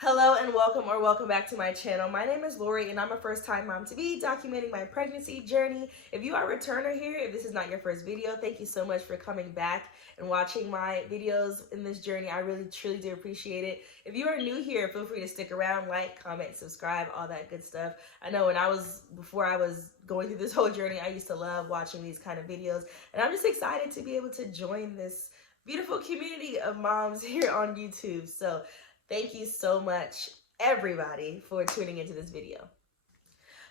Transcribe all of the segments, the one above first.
Hello and welcome back to my channel. My name is Lori and I'm a first-time mom to be documenting my pregnancy journey. If you are a returner here, if this is not your first video, thank you so much for coming back and watching my videos in this journey. I really truly do appreciate it. If you are new here, feel free to stick around, like, comment, subscribe, all that good stuff. I know before I was going through this whole journey, I used to love watching these kind of videos, and I'm just excited to be able to join this beautiful community of moms here on YouTube. So thank you so much, everybody, for tuning into this video.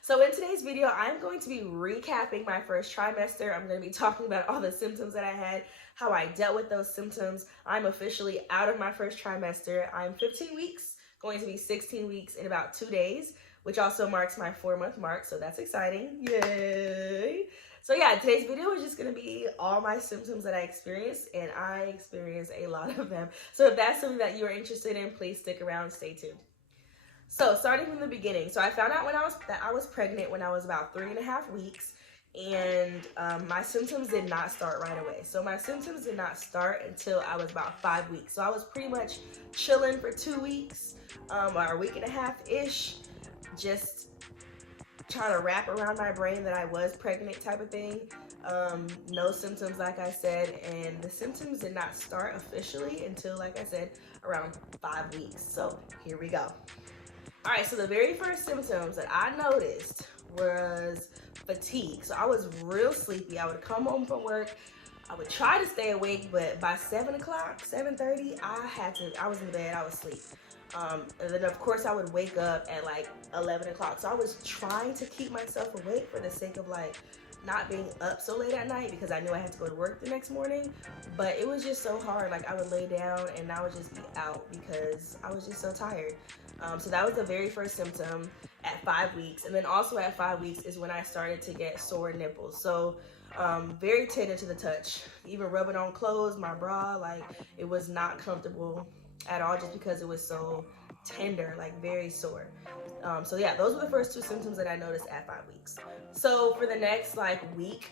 So in today's video, I'm going to be recapping my first trimester. I'm going to be talking about all the symptoms that I had, how I dealt with those symptoms. I'm officially out of my first trimester. I'm 15 weeks, going to be 16 weeks in about 2 days, which also marks my 4-month mark, so that's exciting. Yay! So yeah, today's video is just going to be all my symptoms that I experienced, and I experienced a lot of them. So if that's something that you are interested in, please stick around, stay tuned. So starting from the beginning, so I found out that I was pregnant when I was about 3.5 weeks, and my symptoms did not start right away. So my symptoms did not start until I was about 5 weeks. So I was pretty much chilling for 2 weeks, or a week and a half-ish, just trying to wrap around my brain that I was pregnant type of thing. No symptoms, like I said, and the symptoms did not start officially until, like I said, around 5 weeks. So here we go. All right, so the very first symptoms that I noticed was fatigue. So I was real sleepy. I would come home from work, I would try to stay awake, but by 7 o'clock, 7:30, I was in bed, I was asleep. And then of course I would wake up at like 11 o'clock. So I was trying to keep myself awake for the sake of like not being up so late at night, because I knew I had to go to work the next morning. But it was just so hard. Like I would lay down and I would just be out because I was just so tired. So that was the very first symptom at 5 weeks. And then also at 5 weeks is when I started to get sore nipples. So very tender to the touch. Even rubbing on clothes, my bra, like it was not comfortable at all, just because it was so tender, like very sore. So yeah, those were the first 2 symptoms that I noticed at 5 weeks. So for the next like week,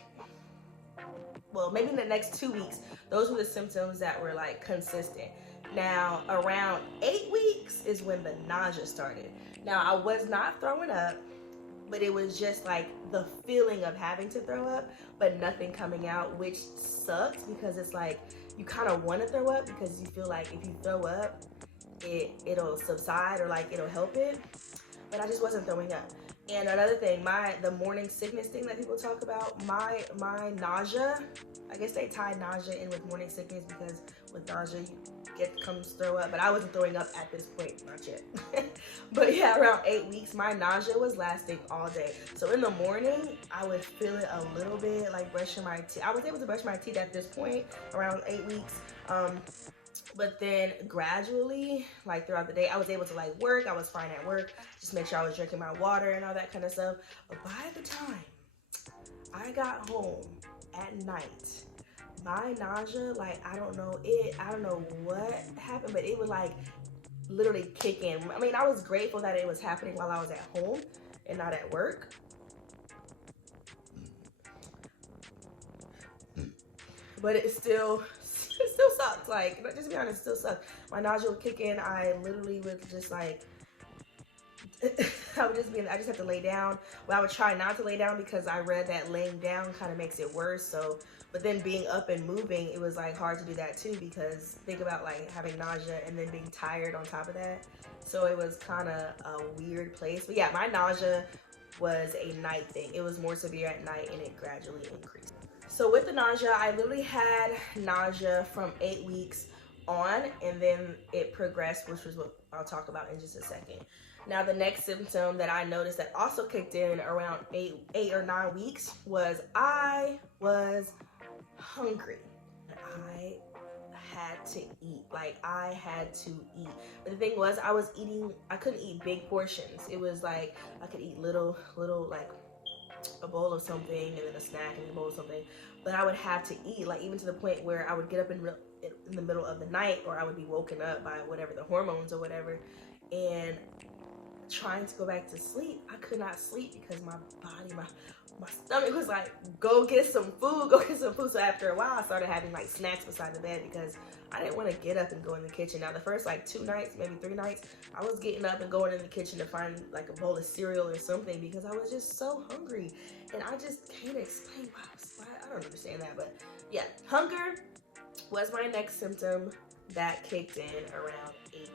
well, maybe in the next 2 weeks, those were the symptoms that were like consistent. Now around 8 weeks is when the nausea started. Now I was not throwing up, but it was just like the feeling of having to throw up, but nothing coming out, which sucks because it's like you kind of want to throw up because you feel like if you throw up, it'll subside or like it'll help it, but I just wasn't throwing up. And another thing, the morning sickness thing that people talk about, my nausea, I guess they tie nausea in with morning sickness because with nausea comes throw up, but I wasn't throwing up at this point, not yet. But yeah, around 8 weeks, my nausea was lasting all day. So in the morning, I would feel it a little bit, like brushing my teeth. I was able to brush my teeth at this point, around 8 weeks. But then gradually, like throughout the day, I was able to like work. I was fine at work, just make sure I was drinking my water and all that kind of stuff. But by the time I got home at night, my nausea, like I don't know what happened, but it would like literally kick in. I mean, I was grateful that it was happening while I was at home and not at work. But it still sucks. Like, just to be honest, it still sucks. My nausea would kick in. I literally would just like, I just have to lay down. Well, I would try not to lay down because I read that laying down kind of makes it worse. So, but then being up and moving, it was like hard to do that too, because think about like having nausea and then being tired on top of that. So it was kind of a weird place. But yeah, my nausea was a night thing. It was more severe at night and it gradually increased. So with the nausea, I literally had nausea from 8 weeks on, and then it progressed, which was what I'll talk about in just a second. Now the next symptom that I noticed that also kicked in around 8 or 9 weeks was I was hungry. I had to eat. Like I had to eat. But the thing was, I couldn't eat big portions. It was like I could eat little like a bowl of something and then a snack and a bowl of something, but I would have to eat, like even to the point where I would get up in the middle of the night, or I would be woken up by whatever, the hormones or whatever, and trying to go back to sleep, I could not sleep because my body, my stomach was like, go get some food, go get some food. So after a while, I started having like snacks beside the bed because I didn't want to get up and go in the kitchen. Now the first like 2 nights, maybe 3 nights, I was getting up and going in the kitchen to find like a bowl of cereal or something because I was just so hungry. And I just can't explain why. I don't understand that, but yeah, hunger was my next symptom that kicked in around 8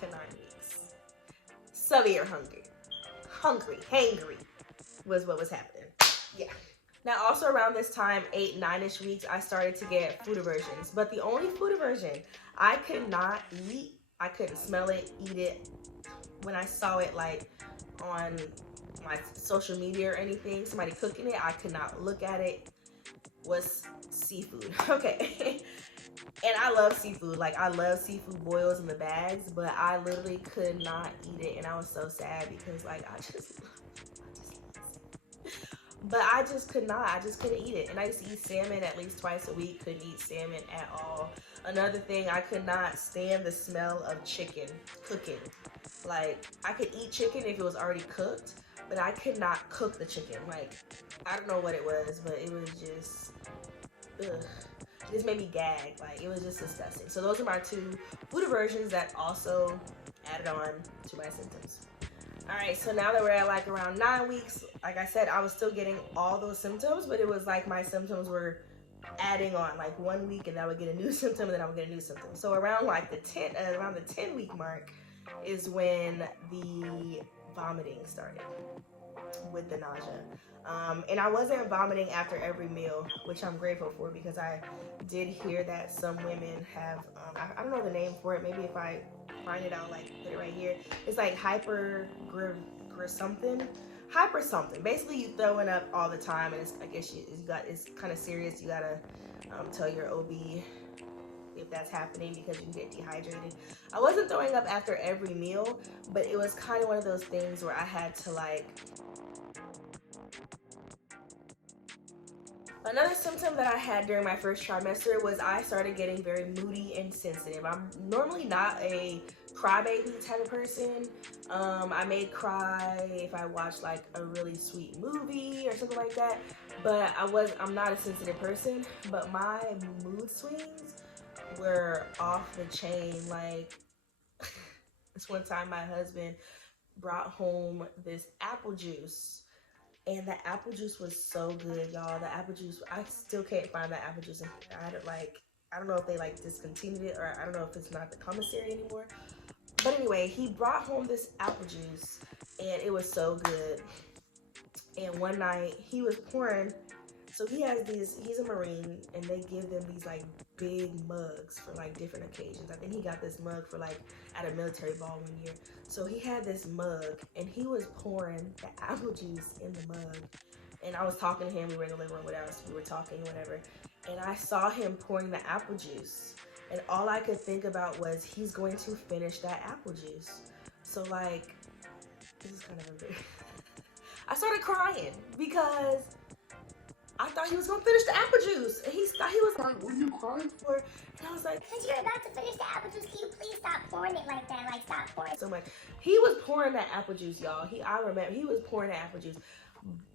to 9 weeks. Severe hungry, hangry was what was happening. Yeah. Now also around this time, 8, 9-ish weeks, I started to get food aversions. But the only food aversion I could not eat, I couldn't smell it, eat it. When I saw it like on my social media or anything, somebody cooking it, I could not look at it, was seafood. Okay. And I love seafood. Like, I love seafood boils in the bags, but I literally could not eat it. And I was so sad because, like, but I just could not. I just couldn't eat it. And I used to eat salmon at least twice a week. Couldn't eat salmon at all. Another thing, I could not stand the smell of chicken cooking. Like, I could eat chicken if it was already cooked, but I could not cook the chicken. Like, I don't know what it was, but it was just, ugh. It just made me gag. Like, it was just disgusting. So those are my 2 food aversions that also added on to my symptoms. All right, so now that we're at like around 9 weeks, like I said, I was still getting all those symptoms, but it was like my symptoms were adding on. Like 1 week and I would get a new symptom and then I would get a new symptom. So around like the 10-week mark is when the vomiting started with the nausea. And I wasn't vomiting after every meal, which I'm grateful for because I did hear that some women have, I don't know the name for it. Maybe if I find it out, like put it right here. It's like hyper something. Basically, you throwing up all the time, and it's, I guess it's kind of serious. You gotta tell your OB if that's happening because you can get dehydrated. I wasn't throwing up after every meal, but it was kind of one of those things where I had to like. Another symptom that I had during my first trimester was I started getting very moody and sensitive. I'm normally not a crybaby type of person. I may cry if I watch like a really sweet movie or something like that, but I'm not a sensitive person. But my mood swings were off the chain. Like, this one time my husband brought home this apple juice. And the apple juice was so good, y'all. The apple juice, I still can't find that apple juice. I don't know if they like discontinued it, or I don't know if it's not the commissary anymore. But anyway, he brought home this apple juice and it was so good. And one night he was pouring, so he's a Marine, and they give them these like big mugs for like different occasions. I think he got this mug for like at a military ball one year. So he had this mug and he was pouring the apple juice in the mug. And I was talking to him, we were in the living room with us, we were talking, whatever. And I saw him pouring the apple juice. And all I could think about was he's going to finish that apple juice. So like, this is kind of embarrassing. I started crying because I thought he was gonna finish the apple juice. And he was like, what are you crying for? And I was like, because you're about to finish the apple juice, can you please stop pouring it like that? Like, stop pouring. So much. He was pouring that apple juice, y'all. I remember he was pouring that apple juice,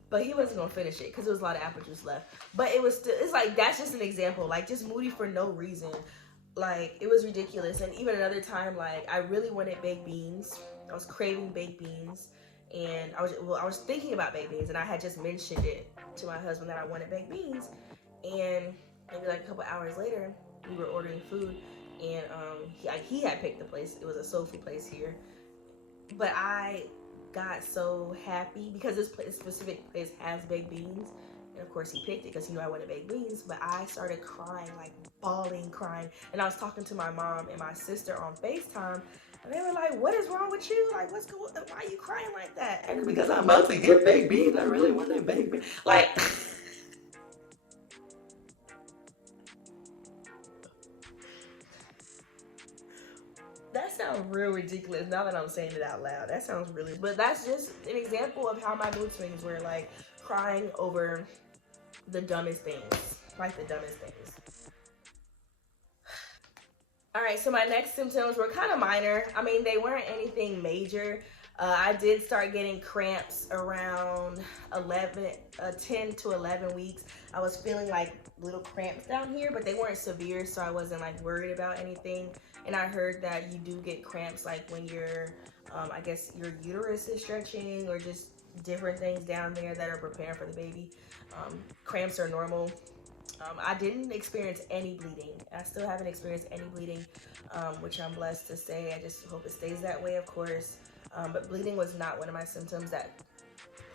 but he wasn't gonna finish it because there was a lot of apple juice left. But it was still, it's like, that's just an example. Like, just moody for no reason. Like, it was ridiculous. And even another time, like, I really wanted baked beans. I was craving baked beans. And I was thinking about baked beans, and I had just mentioned it to my husband that I wanted baked beans. And maybe like a couple hours later, we were ordering food, and he had picked the place. It was a soul food place here. But I got so happy because this specific place has baked beans. And of course he picked it because he knew I wanted baked beans. But I started crying, like bawling, crying. And I was talking to my mom and my sister on FaceTime. And they were like, what is wrong with you? Like, what's going on? Why are you crying like that? And because I'm about to get baked beans. I really want that baked beans. Like, that sounds real ridiculous now that I'm saying it out loud. That sounds really, but that's just an example of how my mood swings were, like crying over the dumbest things. Like the dumbest things. All right, so my next symptoms were kind of minor. I mean, they weren't anything major. I did start getting cramps around 10 to 11 weeks. I was feeling like little cramps down here, but they weren't severe, so I wasn't like worried about anything. And I heard that you do get cramps like when I guess your uterus is stretching, or just different things down there that are preparing for the baby. Cramps are normal. I didn't experience any bleeding. I still haven't experienced any bleeding, which I'm blessed to say. I just hope it stays that way, of course. But bleeding was not one of my symptoms that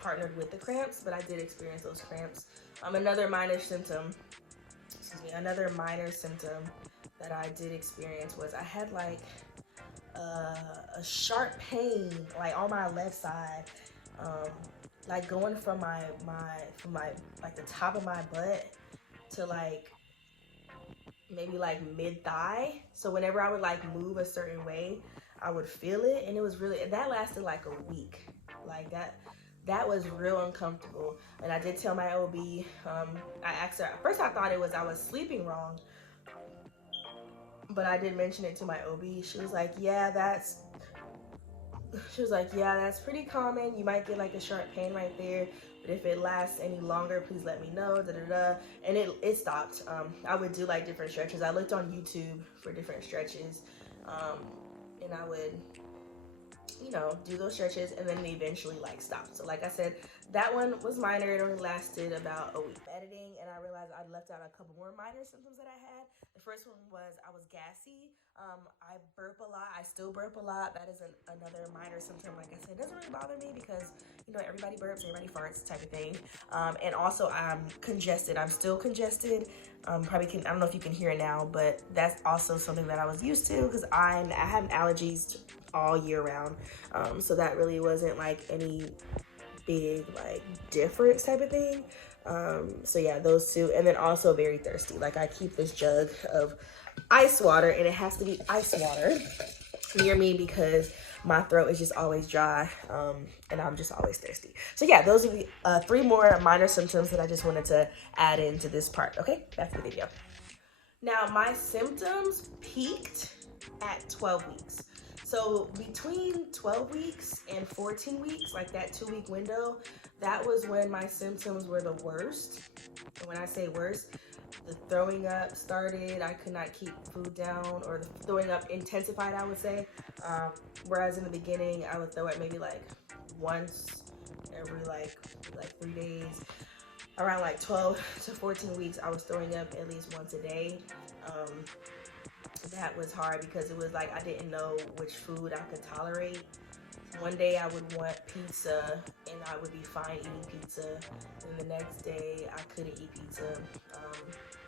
partnered with the cramps, but I did experience those cramps. Another minor symptom that I did experience was I had like a sharp pain like on my left side, like going from my like the top of my butt to like maybe like mid thigh. So whenever I would like move a certain way, I would feel it, and it was really, that lasted like a week. Like that was real uncomfortable. And I did tell my OB, I asked her, at first I thought it was I was sleeping wrong, but I did mention it to my OB. She was like, yeah, that's pretty common. You might get like a sharp pain right there, but if it lasts any longer, please let me know, And it stopped. I would do like different stretches. I looked on YouTube for different stretches, and I would, do those stretches, and then they eventually like stopped. So like I said, that one was minor. It only lasted about a week. Editing, and I realized I left out a couple more minor symptoms that I had. The first one was I was gassy. I burp a lot. I still burp a lot. That is another minor symptom. Like I said, it doesn't really bother me because, everybody burps, everybody farts type of thing. And also I'm congested. I'm still congested. I don't know if you can hear it now, but that's also something that I was used to because I have allergies all year round. So that really wasn't like any big like difference type of thing. So yeah, those two. And then also very thirsty. Like I keep this jug of ice water, and it has to be ice water near me because my throat is just always dry, and I'm just always thirsty. So yeah, those are the 3 more minor symptoms that I just wanted to add into this part. Okay, back to the video. Now my symptoms peaked at 12 weeks. So between 12 weeks and 14 weeks, like that 2-week window, that was when my symptoms were the worst. And when I say worst, the throwing up started. I could not keep food down, or the throwing up intensified, I would say. Whereas in the beginning, I would throw up maybe like once every like 3 days. Around like 12 to 14 weeks, I was throwing up at least once a day. That was hard because it was like I didn't know which food I could tolerate. One day I would want pizza and I would be fine eating pizza, and the next day I couldn't eat pizza,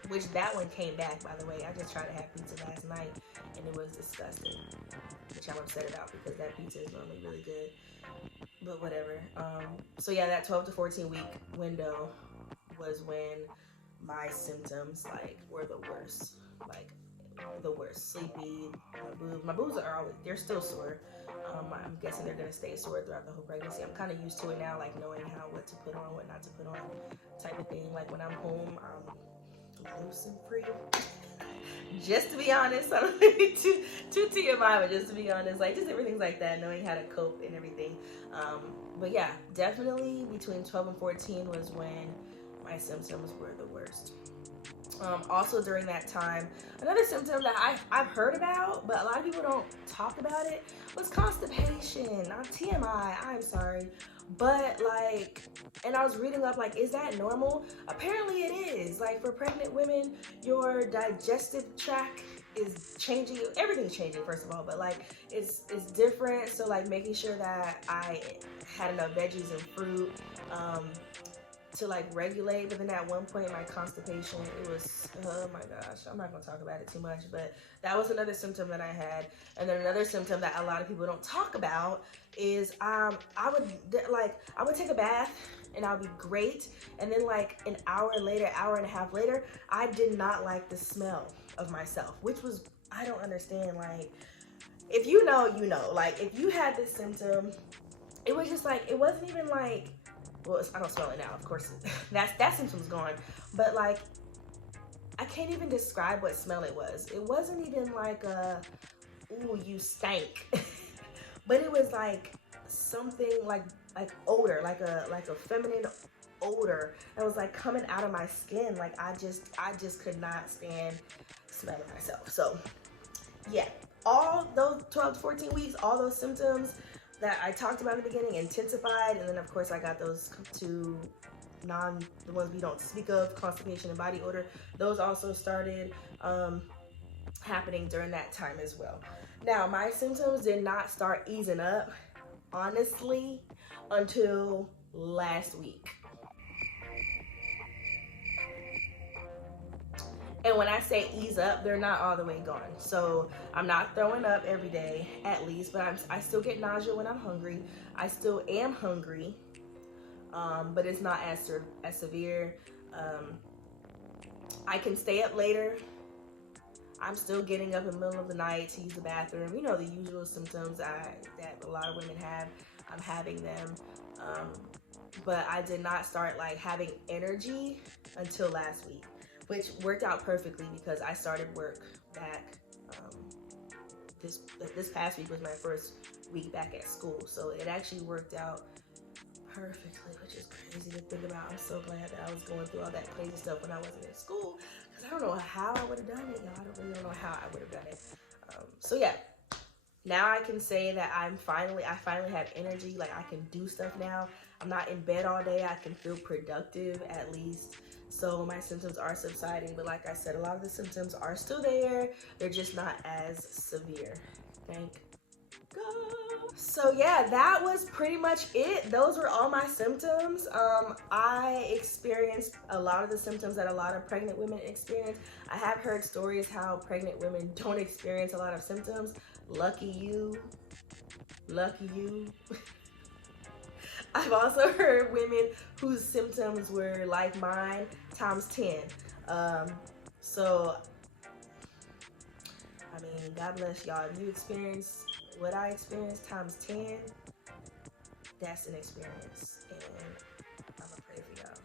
which that one came back, by the way. I just tried to have pizza last night and it was disgusting, which I'm upset about because that pizza is normally really good, but whatever. So yeah, that 12 to 14 week window was when my symptoms like were the worst, like the worst. Sleepy, my boobs are always, they're still sore. I'm guessing they're gonna stay sore throughout the whole pregnancy. I'm kind of used to it now, like knowing what to put on, what not to put on, type of thing. Like when I'm home, I'm loose and free. Just to be honest, I don't think too TMI, but just to be honest, like just everything's like that, knowing how to cope and everything. But yeah, definitely between 12 and 14 was when my symptoms were the worst. Also during that time, another symptom that I've heard about, but a lot of people don't talk about it, was constipation. Not TMI, I'm sorry. But like, and I was reading up, like, is that normal? Apparently it is. Like for pregnant women, your digestive tract is changing. Everything's changing, first of all, but like it's different. So like making sure that I had enough veggies and fruit, to like regulate. But then at one point my constipation, it was, oh my gosh, I'm not gonna talk about it too much, but that was another symptom that I had. And then another symptom that a lot of people don't talk about is I would take a bath and I would be great, and then like an hour and a half later, I did not like the smell of myself, which was, I don't understand. Like if you know, you know, like if you had this symptom, it was just like, it wasn't even like, well, I don't smell it now, of course. that symptom's gone. But like, I can't even describe what smell it was. It wasn't even like a, ooh, you stank. But it was like something like odor, like a feminine odor that was like coming out of my skin. Like I just could not stand smelling myself. So yeah, all those 12 to 14 weeks, all those symptoms that I talked about in the beginning intensified, and then of course I got those two the ones we don't speak of, constipation and body odor. Those also started happening during that time as well. Now, my symptoms did not start easing up, honestly, until last week. And when I say ease up, they're not all the way gone. So I'm not throwing up every day, at least, but I still get nausea when I'm hungry. I still am hungry, but it's not as severe. I can stay up later. I'm still getting up in the middle of the night to use the bathroom. You know, the usual symptoms that a lot of women have. I'm having them. But I did not start like having energy until last week, which worked out perfectly because I started work back. This past week was my first week back at school. So it actually worked out perfectly, which is crazy to think about. I'm so glad that I was going through all that crazy stuff when I wasn't in school, because I don't know how I would have done it, y'all. I really don't know how I would have done it. So yeah, now I can say that I finally have energy. Like I can do stuff now. I'm not in bed all day. I can feel productive at least. So my symptoms are subsiding, but like I said, a lot of the symptoms are still there. They're just not as severe. Thank God. So yeah, that was pretty much it. Those were all my symptoms. I experienced a lot of the symptoms that a lot of pregnant women experience. I have heard stories how pregnant women don't experience a lot of symptoms. Lucky you. Lucky you. I've also heard women whose symptoms were like mine times 10. So, I mean, God bless y'all. If you experience what I experienced times 10, that's an experience. And I'm gonna pray for y'all.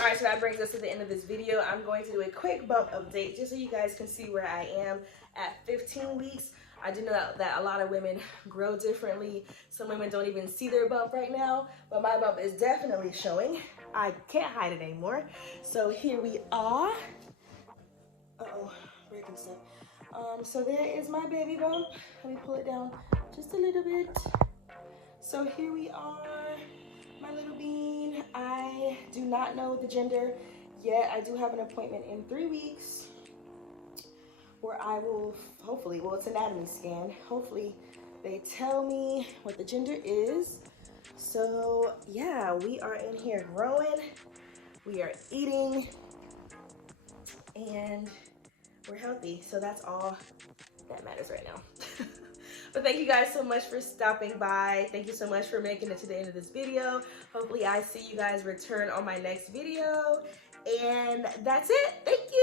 Alright, so that brings us to the end of this video. I'm going to do a quick bump update just so you guys can see where I am at 15 weeks. I do know that a lot of women grow differently. Some women don't even see their bump right now, but my bump is definitely showing. I can't hide it anymore. So here we are. Uh-oh, breaking stuff. So there is my baby bump. Let me pull it down just a little bit. So here we are, my little bean. I do not know the gender yet. I do have an appointment in 3 weeks where I will hopefully, well, it's an anatomy scan. Hopefully they tell me what the gender is. So yeah, we are in here growing, we are eating, and we're healthy. So that's all that matters right now. But thank you guys so much for stopping by. Thank you so much for making it to the end of this video. Hopefully I see you guys return on my next video. And that's it. Thank you.